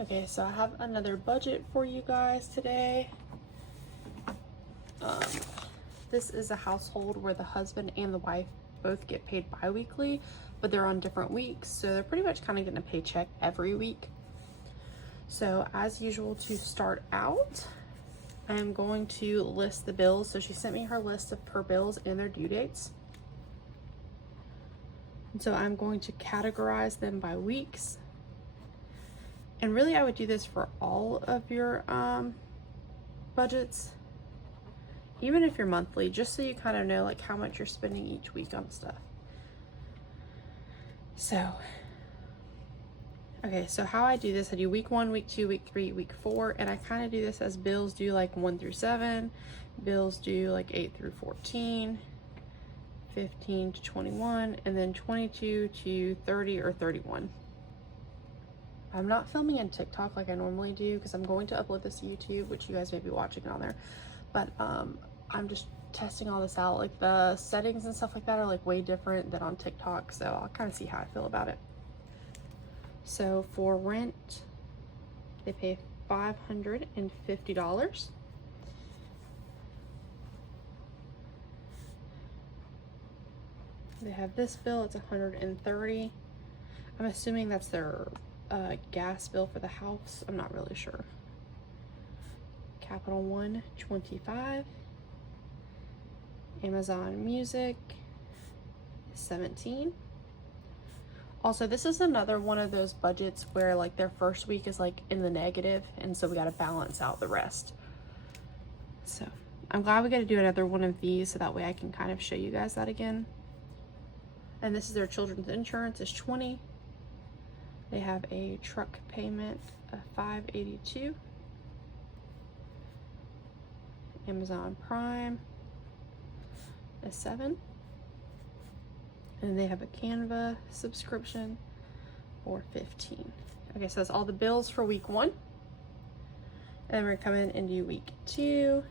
Okay, so I have another budget for you guys today. This is a household where the husband and the wife both get paid bi-weekly, but they're on different weeks, so they're pretty much kind of getting a paycheck every week. So as usual, to start out, I'm going to list the bills. So she sent me her list of her bills and their due dates. And so I'm going to categorize them by weeks. And really, I would do this for all of your budgets, even if you're monthly, just so you kind of know like how much you're spending each week on stuff. So, okay, so how I do this, I do week 1, week 2, week 3, week 4, and I kind of do this as bills due like 1 through 7, bills due like 8 through 14, 15 to 21, and then 22 to 30 or 31. I'm not filming in TikTok like I normally do because I'm going to upload this to YouTube, which you guys may be watching on there. But I'm just testing all this out. Like the settings and stuff like that are like way different than on TikTok, so I'll kind of see how I feel about it. So for rent, they pay $550. They have this bill, it's $130. I'm assuming that's their gas bill for the house. I'm not really sure. Capital One, $25. Amazon Music, $17. Also, this is another one of those budgets where like their first week is like in the negative, and so we got to balance out the rest. So I'm glad we got to do another one of these so that way I can kind of show you guys that again. And this is their children's insurance is $20. They have a truck payment of $582. Amazon Prime is $7. And they have a Canva subscription for $15. Okay, so that's all the bills for week 1. And then we're gonna come in and do week 2.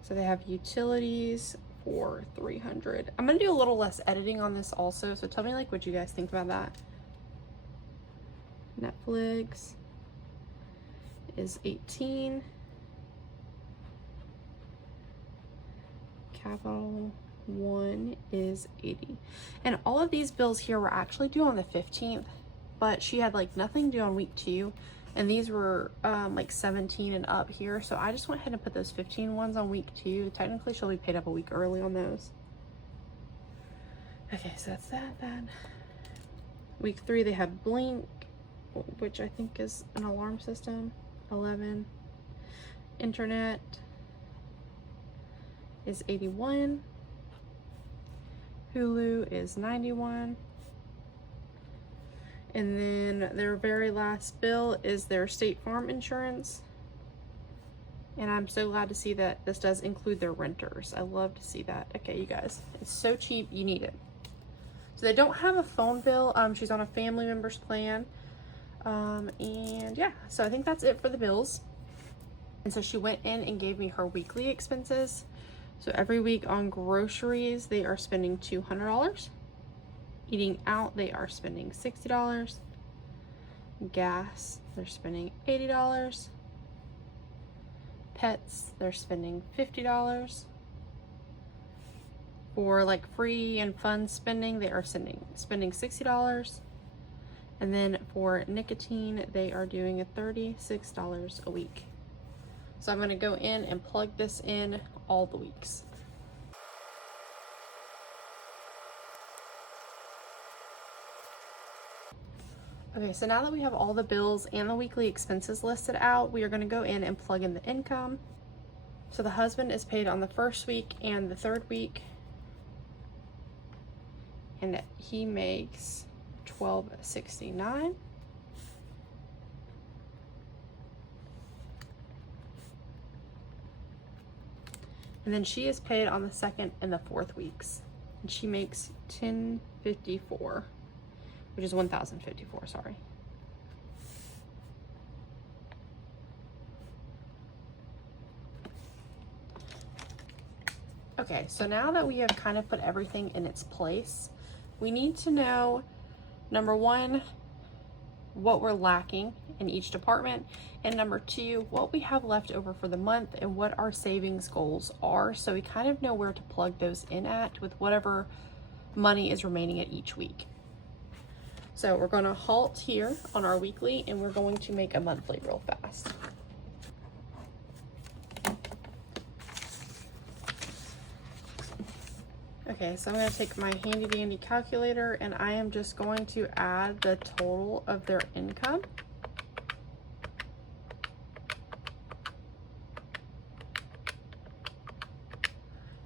So they have utilities for $300. I'm gonna do a little less editing on this also, so tell me like what you guys think about that. Netflix is $18. Capital One is $80. And all of these bills here were actually due on the 15th, but she had like nothing due on week 2, and these were like 17 and up here, so I just went ahead and put those 15 ones on week 2. Technically she'll be paid up a week early on those. Okay, so that's that. Week 3 they have Blink, which I think is an alarm system, $11. Internet is $81. Hulu is $91. And then their very last bill is their State Farm insurance. And I'm so glad to see that this does include their renters. I love to see that. Okay, you guys, it's so cheap, you need it. So they don't have a phone bill. She's on a family member's plan. And yeah, so I think that's it for the bills. And so she went in and gave me her weekly expenses. So every week on groceries, they are spending $200. Eating out, they are spending $60. Gas, they're spending $80. Pets, they're spending $50. For like free and fun spending, they are spending $60. And then for nicotine, they are doing $36 a week. So I'm going to go in and plug this in all the weeks. Okay, so now that we have all the bills and the weekly expenses listed out, we are going to go in and plug in the income. So the husband is paid on the first week and the third week, and he makes $12.69. And then she is paid on the second and the fourth weeks, and she makes $10.54, which is $1,054, sorry. Okay, so now that we have kind of put everything in its place, we need to know, number one, what we're lacking in each department, and number two, what we have left over for the month and what our savings goals are, so we kind of know where to plug those in at with whatever money is remaining at each week. So we're going to halt here on our weekly, and we're going to make a monthly real fast. Okay, so I'm going to take my handy dandy calculator, and I am just going to add the total of their income.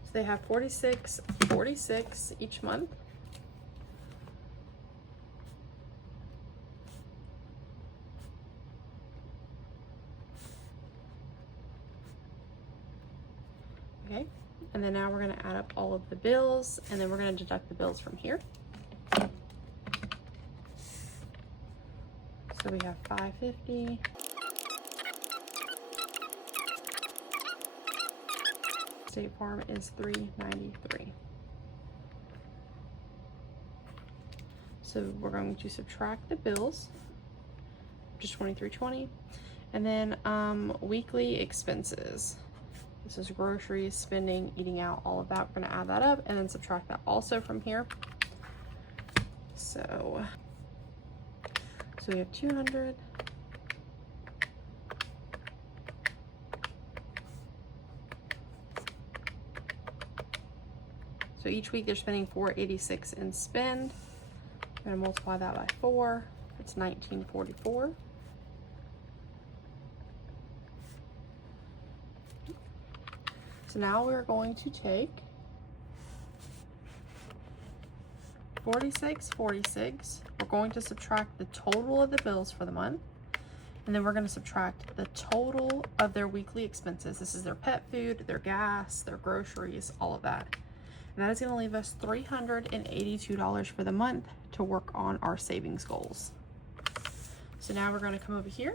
So they have $46.46 each month. Okay, and then now we're going to add up all of the bills, and then we're going to deduct the bills from here. So we have $550. State Farm is $393. So we're going to subtract the bills, just $23.20, and then weekly expenses. This is groceries, spending, eating out, all of that. We're going to add that up and then subtract that also from here. So we have 200. So each week they're spending $486 in spend. I'm going to multiply that by 4. It's $19.44. So now we're going to take $46.46. We're going to subtract the total of the bills for the month, and then we're going to subtract the total of their weekly expenses. This is their pet food, their gas, their groceries, all of that. And that is going to leave us $382 for the month to work on our savings goals. So now we're going to come over here,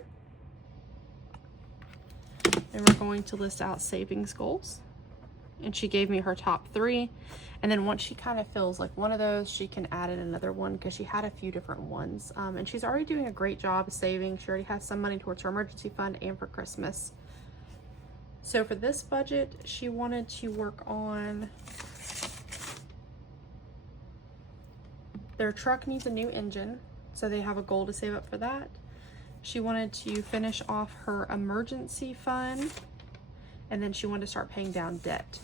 and we're going to list out savings goals. And she gave me her top 3, and then once she kind of feels like one of those, she can add in another one, because she had a few different ones, and she's already doing a great job saving. She already has some money towards her emergency fund and for Christmas. So for this budget, she wanted to work on their truck needs a new engine, so they have a goal to save up for that. She wanted to finish off her emergency fund, and then she wanted to start paying down debt.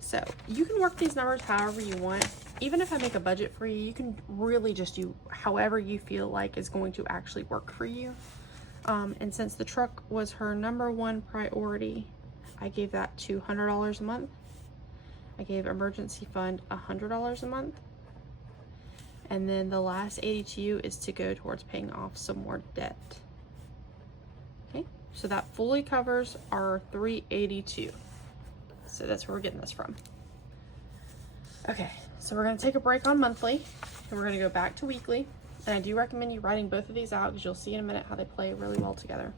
So you can work these numbers however you want. Even if I make a budget for you, you can really just do however you feel like is going to actually work for you. And since the truck was her #1 priority, I gave that $200 a month. I gave emergency fund $100 a month. And then the last 82 is to go towards paying off some more debt. Okay, so that fully covers our 382. So that's where we're getting this from. Okay, so we're gonna take a break on monthly, and we're gonna go back to weekly. And I do recommend you writing both of these out, because you'll see in a minute how they play really well together.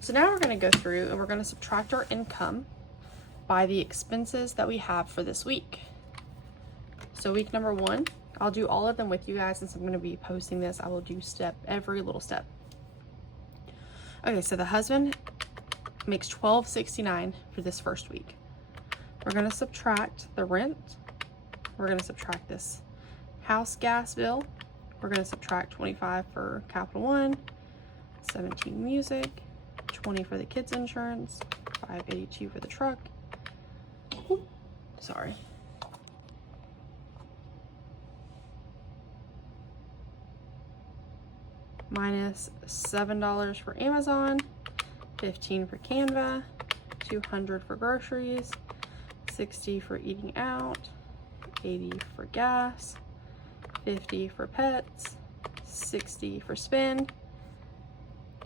So now we're gonna go through and we're gonna subtract our income by the expenses that we have for this week. So week #1, I'll do all of them with you guys. Since I'm going to be posting this, I will do every little step. Okay, so the husband makes $12.69 for this first week. We're going to subtract the rent. We're going to subtract this house gas bill. We're going to subtract 25 for Capital One, 17 music, 20 for the kids insurance, 582 for the truck. Ooh, sorry. Minus $7 for Amazon, 15 for Canva, 200 for groceries, 60 for eating out, 80 for gas, 50 for pets, 60 for spend,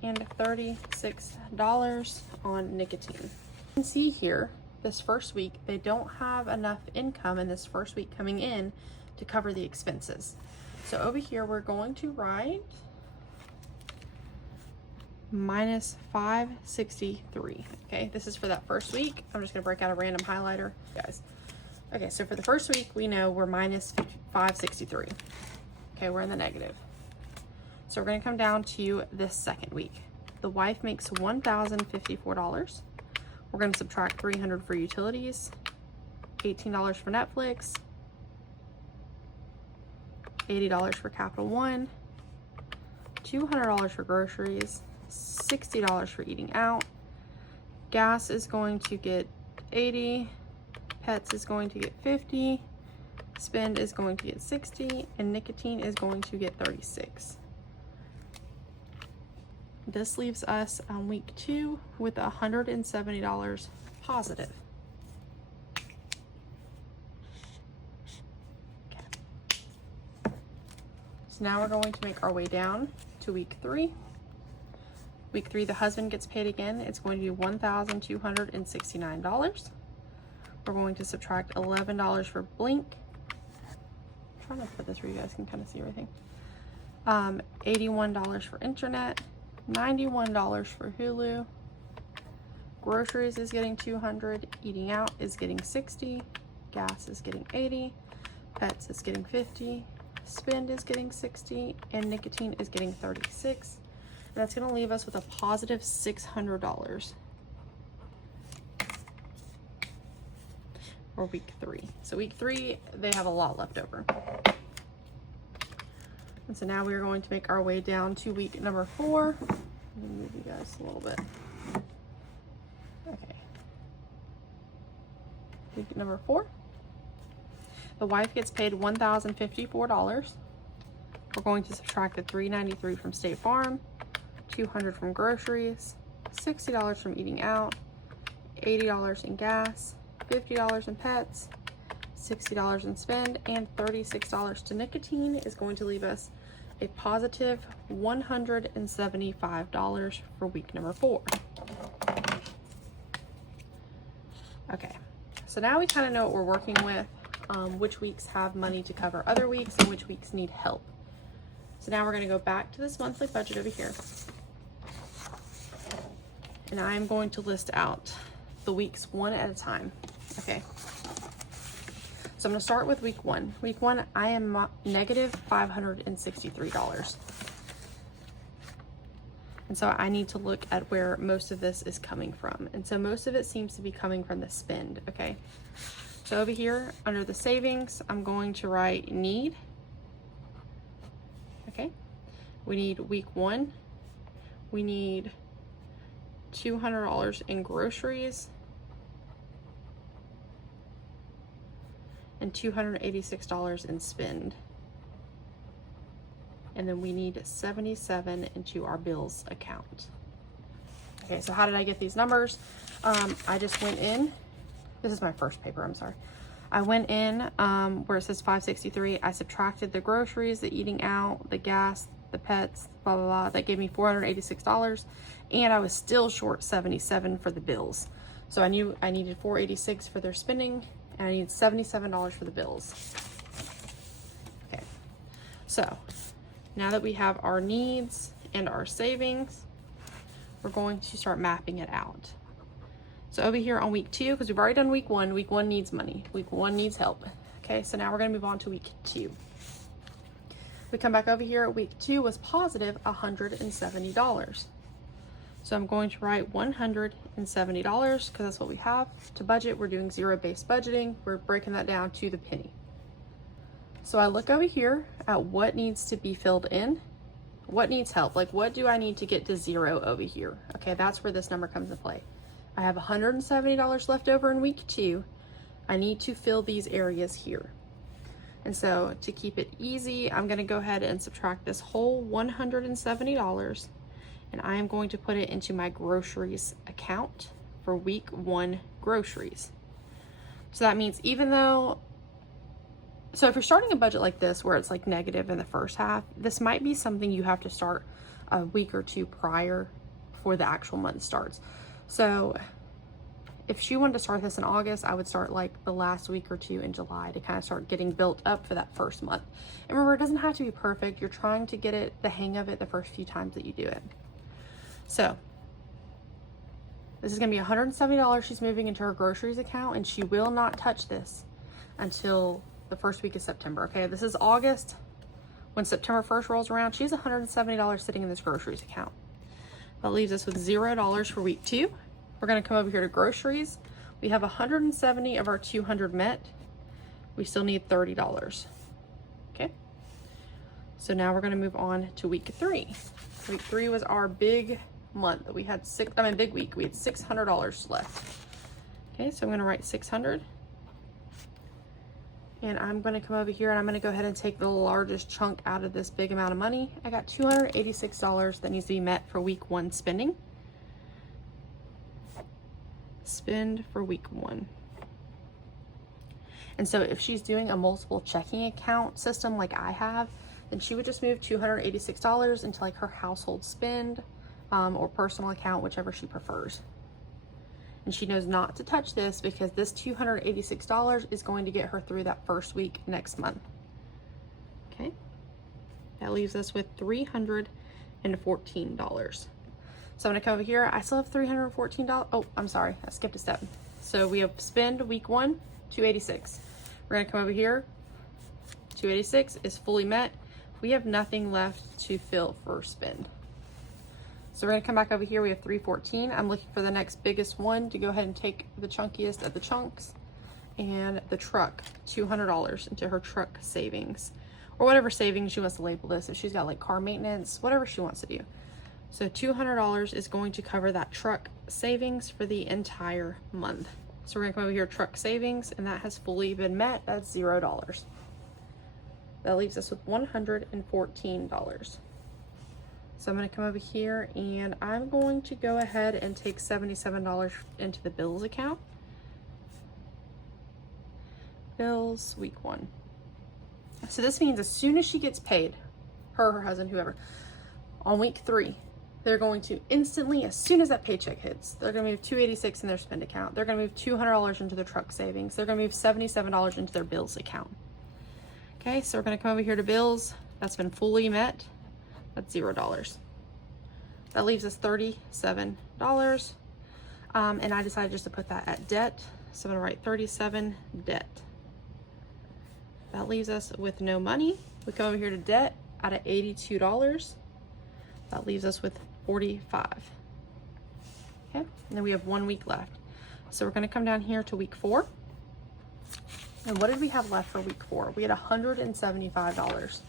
and $36 on nicotine. You can see here, this first week, they don't have enough income in this first week coming in to cover the expenses. So over here, we're going to write minus 563. Okay, this is for that first week. I'm just gonna break out a random highlighter, guys. Okay, so for the first week, we know we're minus 563. Okay, we're in the negative. So we're gonna come down to this second week. The wife makes $1,054. We're gonna subtract $300 for utilities, $18 for Netflix, $80 for Capital One, $200 for groceries, $60 for eating out. Gas is going to get $80, pets is going to get $50, spend is going to get $60, and nicotine is going to get $36. This leaves us on week 2 with $170 positive. So now we're going to make our way down to week 3. Week 3, the husband gets paid again. It's going to be $1,269. We're going to subtract $11 for Blink. I'm trying to put this where you guys can kind of see everything. $81 for internet, $91 for Hulu. Groceries is getting $200. Eating out is getting $60. Gas is getting $80. Pets is getting $50. Spend is getting $60, and nicotine is getting $36. And that's going to leave us with a positive $600 for week 3. So week 3, they have a lot left over. And so now we are going to make our way down to week number 4. Let me move you guys a little bit. Okay. Week number 4. The wife gets paid $1,054. We're going to subtract the $393 from State Farm, $200 from groceries, $60 from eating out, $80 in gas, $50 in pets, $60 in spend, and $36 to nicotine is going to leave us a positive $175 for week number 4. Okay, so now we kind of know what we're working with. Which weeks have money to cover other weeks and which weeks need help. So now we're going to go back to this monthly budget over here. And I'm going to list out the weeks one at a time. Okay. So I'm going to start with week 1. Week 1, I am negative $563. And so I need to look at where most of this is coming from. And so most of it seems to be coming from the spend. Okay. So over here, under the savings, I'm going to write need. Okay. We need week 1. We need $200 in groceries and $286 in spend. And then we need $77 into our bills account. Okay, so how did I get these numbers? I just went in. This is my first paper, I'm sorry. I went in where it says 563. I subtracted the groceries, the eating out, the gas, the pets, blah, blah, blah. That gave me $486. And I was still short $77 for the bills. So I knew I needed $486 for their spending, and I needed $77 for the bills. Okay, so now that we have our needs and our savings, we're going to start mapping it out. So over here on week 2, because we've already done week 1, week 1 needs money. Week 1 needs help. Okay, so now we're going to move on to week 2. We come back over here, week 2 was positive $170. So I'm going to write $170 because that's what we have. To budget, we're doing zero-based budgeting. We're breaking that down to the penny. So I look over here at what needs to be filled in. What needs help? Like, what do I need to get to 0 over here? Okay, that's where this number comes into play. I have $170 left over in week 2. I need to fill these areas here. And so to keep it easy, I'm going to go ahead and subtract this whole $170, and I am going to put it into my groceries account for week 1 groceries. So that means even though, so if you're starting a budget like this where it's like negative in the first half, this might be something you have to start a week or 2 prior before the actual month starts. So if she wanted to start this in August, I would start like the last week or 2 in July to kind of start getting built up for that first month. And remember, it doesn't have to be perfect. You're trying to get the hang of it the first few times that you do it. So this is going to be $170 she's moving into her groceries account, and she will not touch this until the first week of September. Okay, this is August. When September 1st rolls around, she has $170 sitting in this groceries account. That leaves us with $0 for week 2. We're going to come over here to groceries. We have 170 of our 200 met. We still need $30. Okay. So now we're going to move on to week 3. Week 3 was our big month. We had big week. We had $600 left. Okay, so I'm going to write 600. And I'm going to come over here and I'm going to go ahead and take the largest chunk out of this big amount of money. I got $286 that needs to be met for week 1 spending. Spend for week 1. And so if she's doing a multiple checking account system like I have, then she would just move $286 into like her household spend or personal account, whichever she prefers. And she knows not to touch this because this $286 is going to get her through that first week next month. Okay, that leaves us with $314. So I'm gonna come over here. I still have $314. Oh, I'm sorry, I skipped a step. So we have spend week 1, 286. We're gonna come over here. 286 is fully met. We have nothing left to fill for spend. So we're gonna come back over here. We have 314. I'm looking for the next biggest one to go ahead and take the chunkiest of the chunks, and the truck, $200 into her truck savings, or whatever savings she wants to label this. If she's got like car maintenance, whatever she wants to do. So $200 is going to cover that truck savings for the entire month. So we're gonna come over here, truck savings, and that has fully been met. That's $0. That leaves us with $114. So I'm going to come over here and I'm going to go ahead and take $77 into the bills account. Bills, week 1. So this means as soon as she gets paid, her husband, whoever, on week 3, they're going to instantly, as soon as that paycheck hits, they're going to move $286 in their spend account. They're going to move $200 into their truck savings. They're going to move $77 into their bills account. Okay, so we're going to come over here to bills. That's been fully met. That's $0. That leaves us $37. And I decided just to put that at debt. So I'm gonna write 37 debt. That leaves us with no money. We come over here to debt out of $82. That leaves us with 45. Okay, and then we have 1 week left. So we're gonna come down here to week 4. And what did we have left for week 4? We had $175.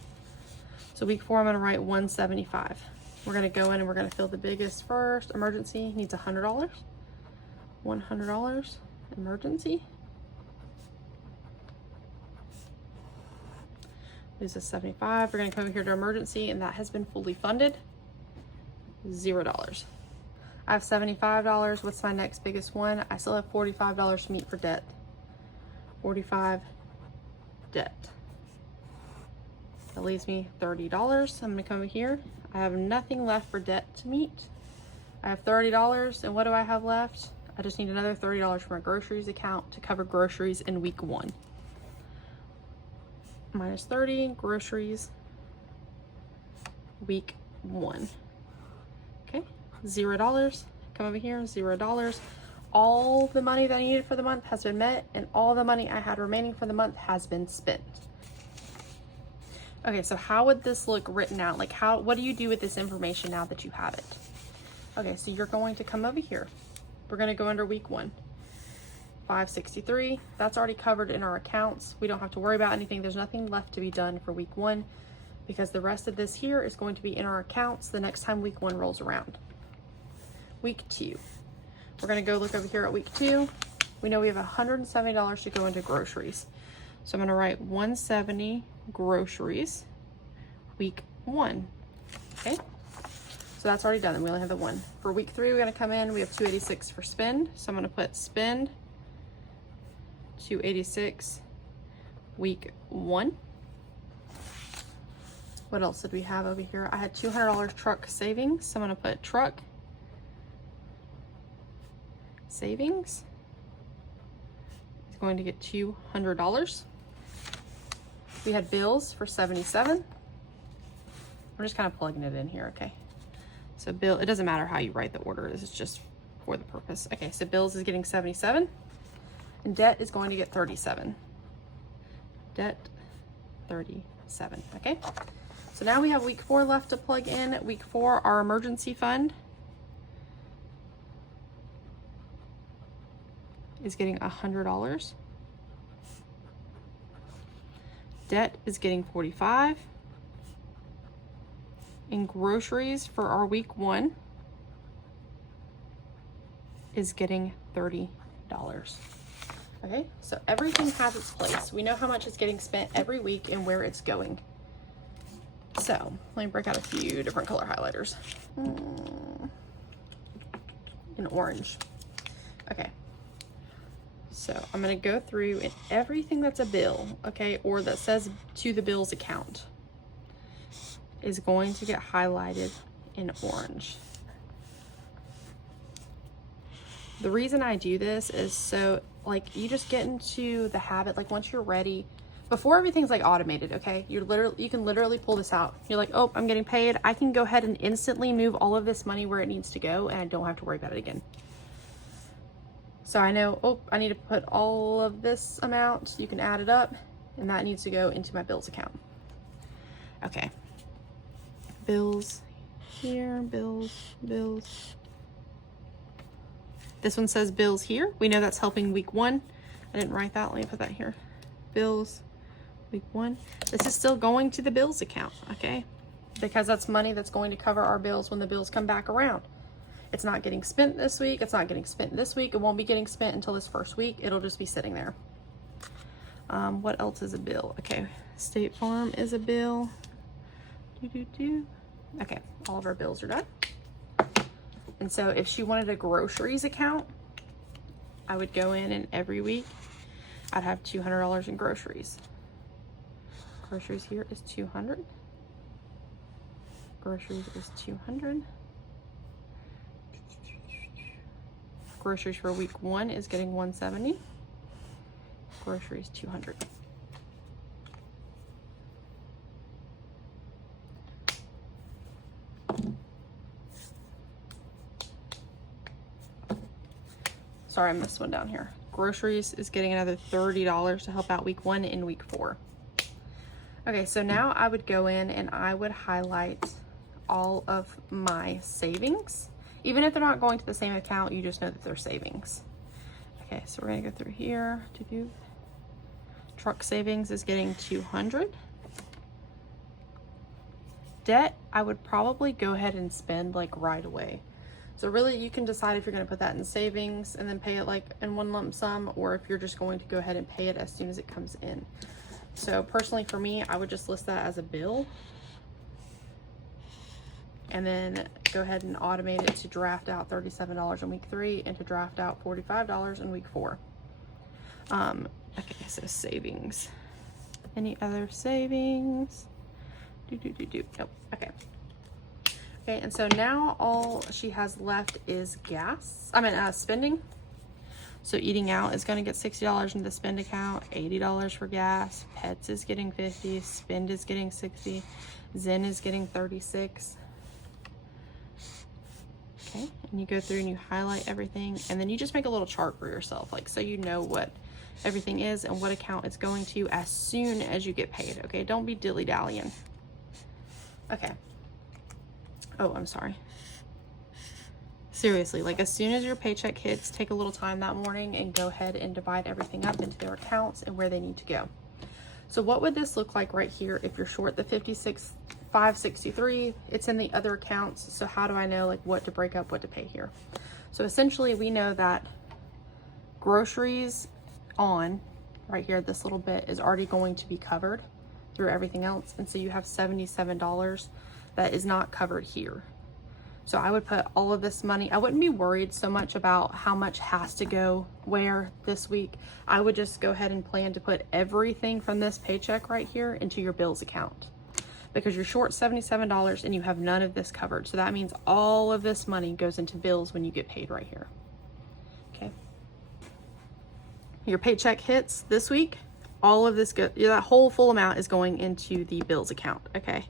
So week 4, I'm gonna write 175. We're gonna go in and we're gonna fill the biggest first. Emergency needs $100. $100, emergency. This is 75. We're gonna come over here to emergency, and that has been fully funded. $0. I have $75. What's my next biggest one? I still have $45 to meet for debt. 45 debt. That leaves me $30. I'm gonna come over here. I have nothing left for debt to meet. I have $30, and what do I have left? I just need another $30 from my groceries account to cover groceries in week 1. Minus 30, groceries, week 1. Okay, $0. Come over here, $0. All the money that I needed for the month has been met, and all the money I had remaining for the month has been spent. Okay, so how would this look written out? Like what do you do with this information now that you have it? Okay, so you're going to come over here. We're gonna go under week 1. 563, that's already covered in our accounts. We don't have to worry about anything. There's nothing left to be done for week 1 because the rest of this here is going to be in our accounts the next time week 1 rolls around. Week 2, we're gonna go look over here at week 2. We know we have $170 to go into groceries. So I'm gonna write 170 groceries, week 1, okay? So that's already done, and we only have the 1. For week 3, we're gonna come in, we have 286 for spend. So I'm gonna put spend, 286, week 1. What else did we have over here? I had $200 truck savings. So I'm gonna put truck savings. It's going to get $200. We had bills for 77. I'm just kind of plugging it in here, okay? So bill, it doesn't matter how you write the order, this is just for the purpose. Okay, so bills is getting 77, and debt is going to get 37. Debt, 37, okay? So now we have week 4 left to plug in. Week 4, our emergency fund is getting $100. Debt is getting $45. And groceries for our week 1 is getting $30. Okay, so everything has its place. We know how much is getting spent every week and where it's going. So let me break out a few different color highlighters. In orange. Okay. So I'm going to go through and everything that's a bill, okay, or that says to the bills account is going to get highlighted in orange. The reason I do this is so like you just get into the habit, like once you're ready, before everything's like automated, okay, you can literally pull this out. You're like, oh, I'm getting paid. I can go ahead and instantly move all of this money where it needs to go and I don't have to worry about it again. So I know, oh, I need to put all of this amount. You can add it up and that needs to go into my bills account. Okay. Bills here, bills. This one says bills here. We know that's helping week 1. I didn't write that. Let me put that here. Bills, week 1. This is still going to the bills account, okay? Because that's money that's going to cover our bills when the bills come back around. It's not getting spent this week. It's not getting spent this week. It won't be getting spent until this first week. It'll just be sitting there. What else is a bill? Okay, State Farm is a bill. Okay, all of our bills are done. And so if she wanted a groceries account, I would go in and every week I'd have $200 in groceries. Groceries here is 200. Groceries is 200. Groceries for week 1 is getting 170. Groceries 200. Sorry, I missed this one down here. Groceries is getting another $30 to help out week 1 and week 4. Okay, so now I would go in and I would highlight all of my savings. Even if they're not going to the same account, you just know that they're savings. Okay, so we're gonna go through here. Truck savings is getting 200. Debt, I would probably go ahead and spend like right away. So really you can decide if you're gonna put that in savings and then pay it like in one lump sum, or if you're just going to go ahead and pay it as soon as it comes in. So personally for me, I would just list that as a bill and then go ahead and automate it to draft out $37 in week 3 and to draft out $45 in week 4. Okay, so savings. Any other savings? Nope, okay. Okay, and so now all she has left is spending. So eating out is going to get $60 into the spend account, $80 for gas, pets is getting $50, spend is getting $60, Zen is getting $36. Okay, and you go through and you highlight everything, and then you just make a little chart for yourself, like so you know what everything is and what account it's going to as soon as you get paid. Okay, don't be dilly-dallying. Okay. Oh, I'm sorry. Seriously, like as soon as your paycheck hits, take a little time that morning and go ahead and divide everything up into their accounts and where they need to go. So what would this look like right here if you're short the $56,563? It's in the other accounts. So how do I know like what to break up, what to pay here? So essentially we know that groceries on right here, this little bit is already going to be covered through everything else. And so you have $77 that is not covered here. So I would put all of this money. I wouldn't be worried so much about how much has to go where this week. I would just go ahead and plan to put everything from this paycheck right here into your bills account, because you're short $77 and you have none of this covered. So that means all of this money goes into bills when you get paid right here. Okay. Your paycheck hits this week. All of this, that whole full amount is going into the bills account. Okay.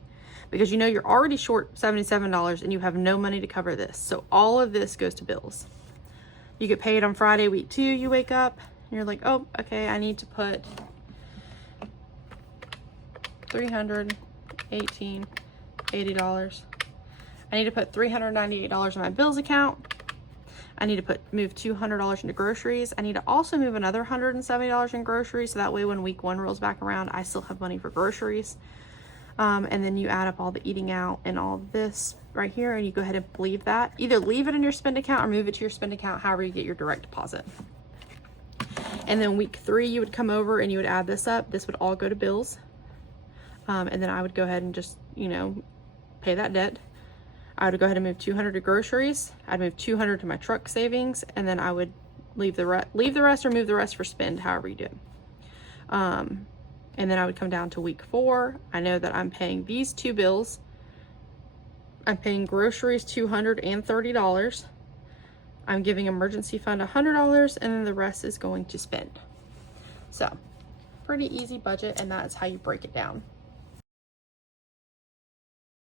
Because you know you're already short $77 and you have no money to cover this. So all of this goes to bills. You get paid on Friday, week 2, you wake up and you're like, oh, okay, I need to put $300 $18, $80. I need to put $398 in my bills account. I need to move $200 into groceries. I need to also move another $170 in groceries, so that way when week 1 rolls back around, I still have money for groceries. And then you add up all the eating out and all this right here, and you go ahead and leave that. Either leave it in your spend account or move it to your spend account, however you get your direct deposit. And then week 3, you would come over and you would add this up. This would all go to bills. And then I would go ahead and just, you know, pay that debt. I would go ahead and move $200 to groceries. I'd move $200 to my truck savings, and then I would leave the rest or move the rest for spend, however you do it. And then I would come down to week 4. I know that I'm paying these 2 bills. I'm paying groceries $230. I'm giving emergency fund $100, and then the rest is going to spend. So, pretty easy budget, and that's how you break it down.